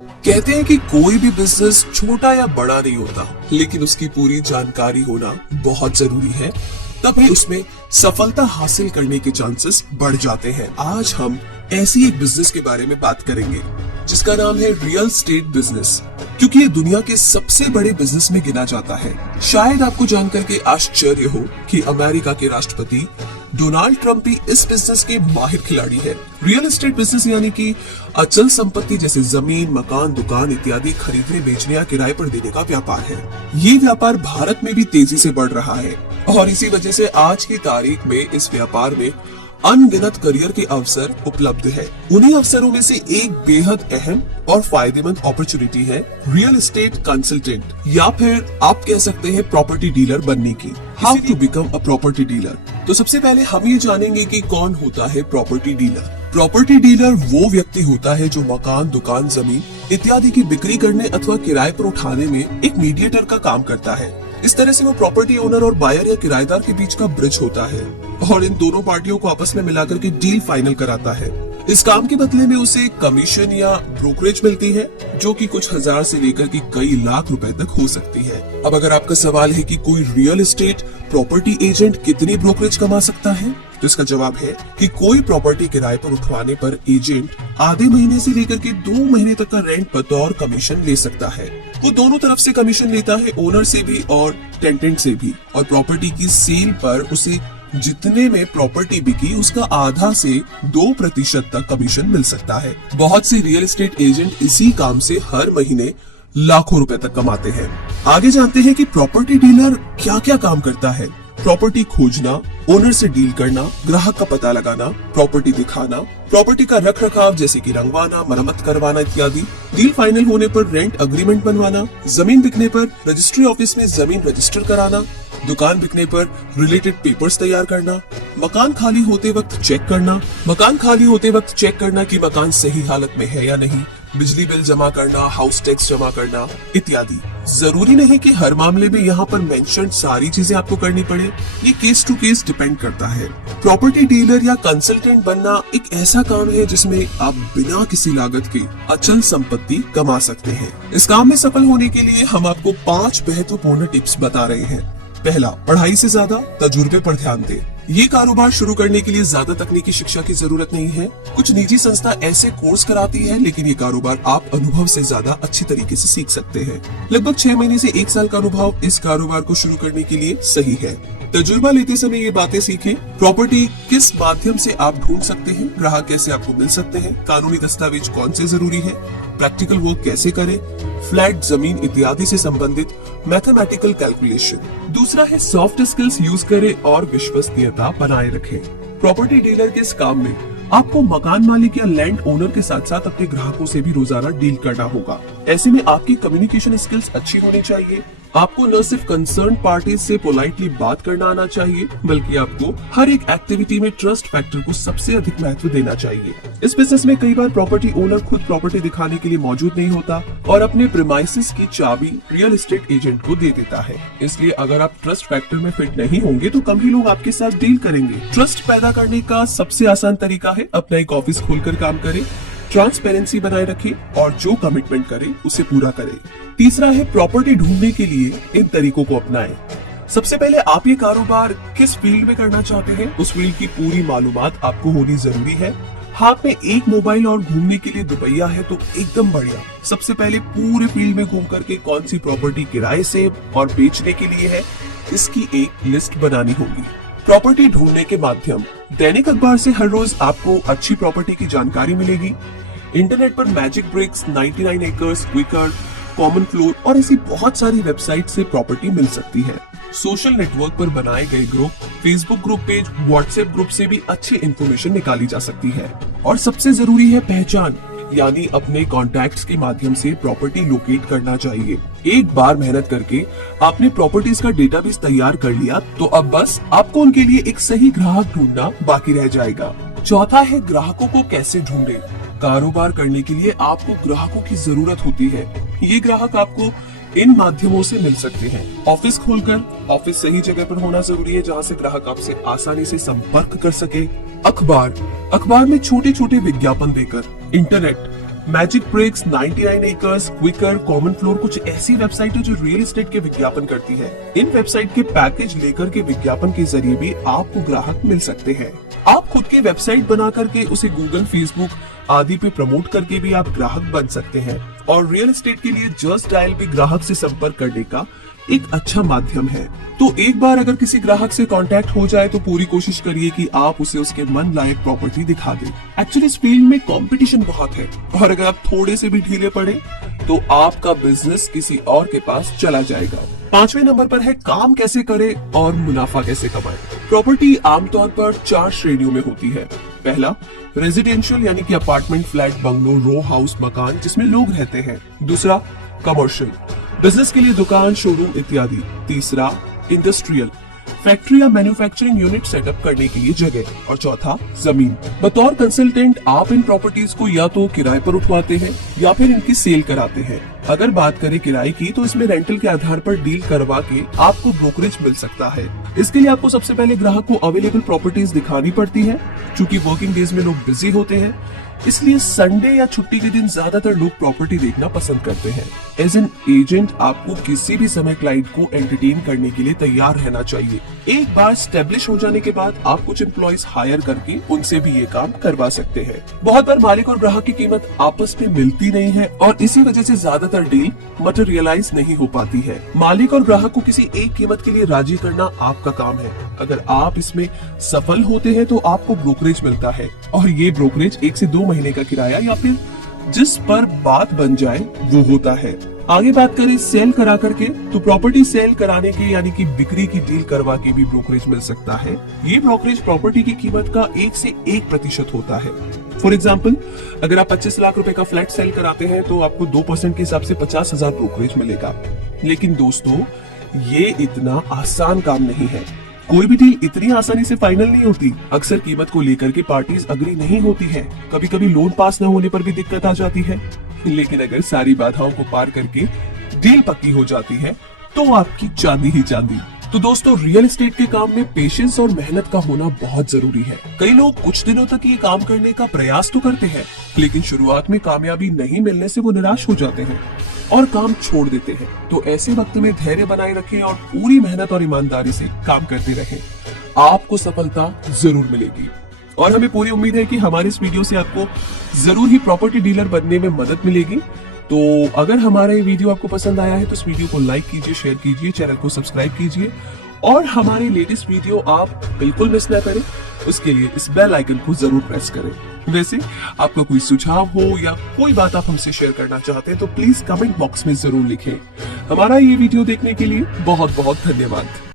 कहते हैं कि कोई भी बिजनेस छोटा या बड़ा नहीं होता, लेकिन उसकी पूरी जानकारी होना बहुत जरूरी है। तभी उसमें सफलता हासिल करने के चांसेस बढ़ जाते हैं। आज हम ऐसी एक बिजनेस के बारे में बात करेंगे जिसका नाम है रियल एस्टेट बिजनेस, क्योंकि ये दुनिया के सबसे बड़े बिजनेस में गिना जाता है। शायद आपको जानकर के आश्चर्य हो कि अमेरिका के राष्ट्रपति डोनाल्ड ट्रंप भी इस बिजनेस के माहिर खिलाड़ी है। रियल एस्टेट बिजनेस यानी कि अचल संपत्ति जैसे जमीन, मकान, दुकान इत्यादि खरीदने, बेचने या किराए पर देने का व्यापार है। ये व्यापार भारत में भी तेजी से बढ़ रहा है और इसी वजह से आज की तारीख में इस व्यापार में अनगिनत करियर के अवसर उपलब्ध है। उन्हीं अवसरों में से एक बेहद अहम और फायदेमंद अपॉर्चुनिटी है रियल एस्टेट कंसल्टेंट, या फिर आप कह सकते हैं प्रॉपर्टी डीलर बनने की। How to become a property dealer. तो सबसे पहले हम ये जानेंगे कि कौन होता है प्रॉपर्टी डीलर। प्रॉपर्टी डीलर वो व्यक्ति होता है जो मकान, दुकान, जमीन इत्यादि की बिक्री करने अथवा किराए पर उठाने में एक मीडिएटर का काम करता है। इस तरह से वो प्रॉपर्टी ओनर और बायर या किराएदार के बीच का ब्रिज होता है और इन दोनों पार्टियों को आपस में मिलाकर के डील फाइनल कराता है। इस काम के बदले में उसे कमीशन या ब्रोकरेज मिलती है, जो कि कुछ हजार से लेकर के कई लाख रुपए तक हो सकती है। अब अगर आपका सवाल है कि कोई रियल एस्टेट प्रॉपर्टी एजेंट कितनी ब्रोकरेज कमा सकता है, तो इसका जवाब है कि कोई प्रॉपर्टी किराए पर उठवाने पर एजेंट आधे महीने से लेकर के 2 महीने तक का रेंट बतौर कमीशन ले सकता है। वो दोनों तरफ से कमीशन लेता है, ओनर से भी और टेंटेंट से भी, और प्रॉपर्टी की सेल पर उसे जितने में प्रॉपर्टी बिकी उसका आधा से 2% तक कमीशन मिल सकता है। बहुत से रियल एस्टेट एजेंट इसी काम से हर महीने लाखों रुपए तक कमाते हैं। आगे जानते हैं कि प्रॉपर्टी डीलर क्या क्या काम करता है। प्रॉपर्टी खोजना, ओनर से डील करना, ग्राहक का पता लगाना, प्रॉपर्टी दिखाना, प्रॉपर्टी का रख रखाव जैसे कि रंगवाना, मरम्मत करवाना इत्यादि, डील फाइनल होने पर रेंट अग्रीमेंट बनवाना, जमीन बिकने पर रजिस्ट्री ऑफिस में जमीन रजिस्टर कराना, दुकान बिकने पर रिलेटेड पेपर्स तैयार करना, मकान खाली होते वक्त चेक करना कि मकान सही हालत में है या नहीं, बिजली बिल जमा करना, हाउस टैक्स जमा करना इत्यादि। जरूरी नहीं कि हर मामले में यहाँ पर मेंशन सारी चीजें आपको करनी पड़े, ये केस टू केस डिपेंड करता है। प्रॉपर्टी डीलर या कंसल्टेंट बनना एक ऐसा काम है जिसमें आप बिना किसी लागत के अचल संपत्ति कमा सकते हैं। इस काम में सफल होने के लिए हम आपको 5 महत्वपूर्ण टिप्स बता रहे हैं। पहला, पढ़ाई से ज्यादा तजुर्बे पर ध्यान दें। ये कारोबार शुरू करने के लिए ज्यादा तकनीकी शिक्षा की जरूरत नहीं है। कुछ निजी संस्था ऐसे कोर्स कराती है, लेकिन ये कारोबार आप अनुभव से ज्यादा अच्छी तरीके से सीख सकते हैं। लगभग 6 महीने से 1 साल का अनुभव इस कारोबार को शुरू करने के लिए सही है। तजुर्बा लेते समय ये बातें सीखें। प्रॉपर्टी किस माध्यम से आप ढूंढ सकते हैं, ग्राहक कैसे आपको मिल सकते हैं, कानूनी दस्तावेज कौन से जरूरी है, प्रैक्टिकल वर्क कैसे करें, फ्लैट, जमीन इत्यादि से संबंधित मैथमेटिकल कैलकुलेशन। दूसरा है सॉफ्ट स्किल्स यूज करें और विश्वसनीयता बनाए रखें। प्रॉपर्टी डीलर के इस काम में आपको मकान मालिक या लैंड ओनर के साथ साथ अपने ग्राहकों से भी रोजाना डील करना होगा। ऐसे में आपकी कम्युनिकेशन स्किल्स अच्छी होनी चाहिए। आपको न सिर्फ कंसर्न पार्टी से पोलाइटली बात करना आना चाहिए, बल्कि आपको हर एक एक्टिविटी में ट्रस्ट फैक्टर को सबसे अधिक महत्व देना चाहिए। इस बिजनेस में कई बार प्रॉपर्टी ओनर खुद प्रॉपर्टी दिखाने के लिए मौजूद नहीं होता और अपने प्रीमाइसेस की चाबी रियल एस्टेट एजेंट को दे देता है। इसलिए अगर आप ट्रस्ट फैक्टर में फिट नहीं होंगे तो कम ही लोग आपके साथ डील करेंगे। ट्रस्ट पैदा करने का सबसे आसान तरीका है अपना एक ऑफिस खोलकर काम करें, ट्रांसपेरेंसी बनाए रखें और जो कमिटमेंट करे उसे पूरा करें। तीसरा है प्रॉपर्टी ढूंढने के लिए इन तरीकों को अपनाएं। सबसे पहले आप ये कारोबार किस फील्ड में करना चाहते हैं, उस फील्ड की पूरी मालूमात आपको होनी जरूरी है। हाथ में एक मोबाइल और घूमने के लिए दुपहिया है तो एकदम बढ़िया। सबसे पहले पूरे फील्ड में घूम करके कौन सी प्रॉपर्टी किराए से और बेचने के लिए है, इसकी एक लिस्ट बनानी होगी। प्रॉपर्टी ढूंढने के माध्यम, दैनिक अखबार से हर रोज आपको अच्छी प्रॉपर्टी की जानकारी मिलेगी। इंटरनेट पर Magic Bricks, 99 acres, Quikr, Common Floor और ऐसी बहुत सारी वेबसाइट से प्रॉपर्टी मिल सकती है। सोशल नेटवर्क पर बनाए गए group, Facebook group page, WhatsApp group से भी अच्छी इंफॉर्मेशन निकाली जा सकती है। और सबसे जरूरी है पहचान, यानी अपने कॉन्टैक्ट्स के माध्यम से प्रॉपर्टी लोकेट करना चाहिए। एक बार मेहनत करके आपने प्रॉपर्टीज का डेटाबेस तैयार कर लिया तो अब बस आपको उनके लिए एक सही ग्राहक ढूंढना बाकी रह जाएगा। चौथा है ग्राहकों को कैसे ढूंढे। कारोबार करने के लिए आपको ग्राहकों की जरूरत होती है। ये ग्राहक आपको इन माध्यमों से मिल सकते हैं। ऑफिस खोलकर, ऑफिस सही जगह पर होना जरूरी है जहां से ग्राहक आपसे आसानी से संपर्क कर सके। अखबार में छोटे छोटे विज्ञापन देकर, internet Magic Bricks, 99 acres, Quikr, Common Floor कुछ ऐसी वेबसाइट है जो रियल एस्टेट के विज्ञापन करती है। इन वेबसाइट के पैकेज लेकर के विज्ञापन के जरिए भी आपको ग्राहक मिल सकते हैं। आप खुद की वेबसाइट बना करके उसे गूगल, फेसबुक आदि पे प्रमोट करके भी आप ग्राहक बन सकते हैं। और रियल एस्टेट के लिए जस्ट डायल भी ग्राहक से संपर्क करने का एक अच्छा माध्यम है। तो एक बार अगर किसी ग्राहक से कांटेक्ट हो जाए तो पूरी कोशिश करिए कि आप उसे उसके मन लायक प्रॉपर्टी दिखा दें। एक्चुअली इस फील्ड में कंपटीशन बहुत है और अगर आप थोड़े से भी ढीले पड़े तो आपका बिजनेस किसी और के पास चला जाएगा। 5वें नंबर पर है काम कैसे करें और मुनाफा कैसे कमाएं। प्रॉपर्टी आमतौर पर 4 श्रेणियों में होती है। पहला, रेजिडेंशियल यानी कि apartment, flat, bungalow, row house, मकान जिसमें लोग रहते हैं। दूसरा, कमर्शियल, बिजनेस के लिए दुकान, शोरूम इत्यादि। तीसरा, इंडस्ट्रियल, फैक्ट्री या मैन्युफैक्चरिंग यूनिट सेटअप करने के लिए जगह। और चौथा, जमीन। बतौर कंसल्टेंट आप इन प्रॉपर्टीज को या तो किराए पर उठवाते हैं या फिर इनकी सेल कराते हैं। अगर बात करें किराए की तो इसमें रेंटल के आधार पर डील करवा के आपको ब्रोकरेज मिल सकता है। इसके लिए आपको सबसे पहले ग्राहक को अवेलेबल प्रॉपर्टीज दिखानी पड़ती है। चूंकि वर्किंग डेज में लोग बिजी होते हैं इसलिए संडे या छुट्टी के दिन ज्यादातर लोग प्रॉपर्टी देखना पसंद करते हैं। एज एन एजेंट आपको किसी भी समय क्लाइंट को एंटरटेन करने के लिए तैयार रहना चाहिए। एक बार स्टेब्लिश हो जाने के बाद आप कुछ एम्प्लॉइज हायर करके उनसे भी ये काम करवा सकते हैं। बहुत बार मालिक और ग्राहक की कीमत आपस में मिलती नहीं है और इसी वजह से ज्यादातर डील मटेरियलाइज नहीं हो पाती है। मालिक और ग्राहक को किसी एक कीमत के लिए राजी करना आपका काम है। अगर आप इसमें सफल होते हैं तो आपको ब्रोकरेज मिलता है और ये ब्रोकरेज 1 से 2 महीने का किराया या फिर जिस पर बात बन जाए वो होता है। आगे बात करें सेल करा करके तो प्रॉपर्टी सेल कराने के यानी कि बिक्री की डील करवा के भी ब्रोकरेज मिल सकता है। ये ब्रोकरेज प्रॉपर्टी की कीमत का 1 से 1% होता है। फॉर एग्जाम्पल, अगर आप 25 लाख रुपए का फ्लैट सेल कराते हैं तो आपको 2% के हिसाब से 50,000 ब्रोकरेज मिलेगा। लेकिन दोस्तों ये इतना आसान काम नहीं है। कोई भी डील इतनी आसानी से फाइनल नहीं होती। अक्सर कीमत को लेकर के पार्टीज अग्री नहीं होती है। कभी कभी लोन पास न होने पर भी दिक्कत आ जाती है। लेकिन अगर सारी बाधाओं को पार करके डील पक्की हो जाती है तो आपकी चांदी ही चांदी। तो दोस्तों रियल एस्टेट के काम में पेशेंस और मेहनत का होना बहुत जरूरी है। कई लोग कुछ दिनों तक ये काम करने का प्रयास तो करते हैं लेकिन शुरुआत में कामयाबी नहीं मिलने से वो निराश हो जाते हैं और काम छोड़ देते हैं। तो ऐसे वक्त में धैर्य बनाए रखें और पूरी मेहनत और ईमानदारी से काम करते रहें। आपको सफलता जरूर मिलेगी और हमें पूरी उम्मीद है कि हमारे इस वीडियो से आपको जरूर ही प्रॉपर्टी डीलर बनने में मदद मिलेगी। तो अगर हमारा ये वीडियो आपको पसंद आया है तो इस वीडियो को लाइक कीजिए, शेयर कीजिए, चैनल को सब्सक्राइब कीजिए और हमारे लेटेस्ट वीडियो आप बिल्कुल मिस ना करें उसके लिए इस बेल आइकन को जरूर प्रेस करें। वैसे आपका कोई सुझाव हो या कोई बात आप हमसे शेयर करना चाहते हैं तो प्लीज कमेंट बॉक्स में जरूर लिखें। हमारा ये वीडियो देखने के लिए बहुत बहुत धन्यवाद।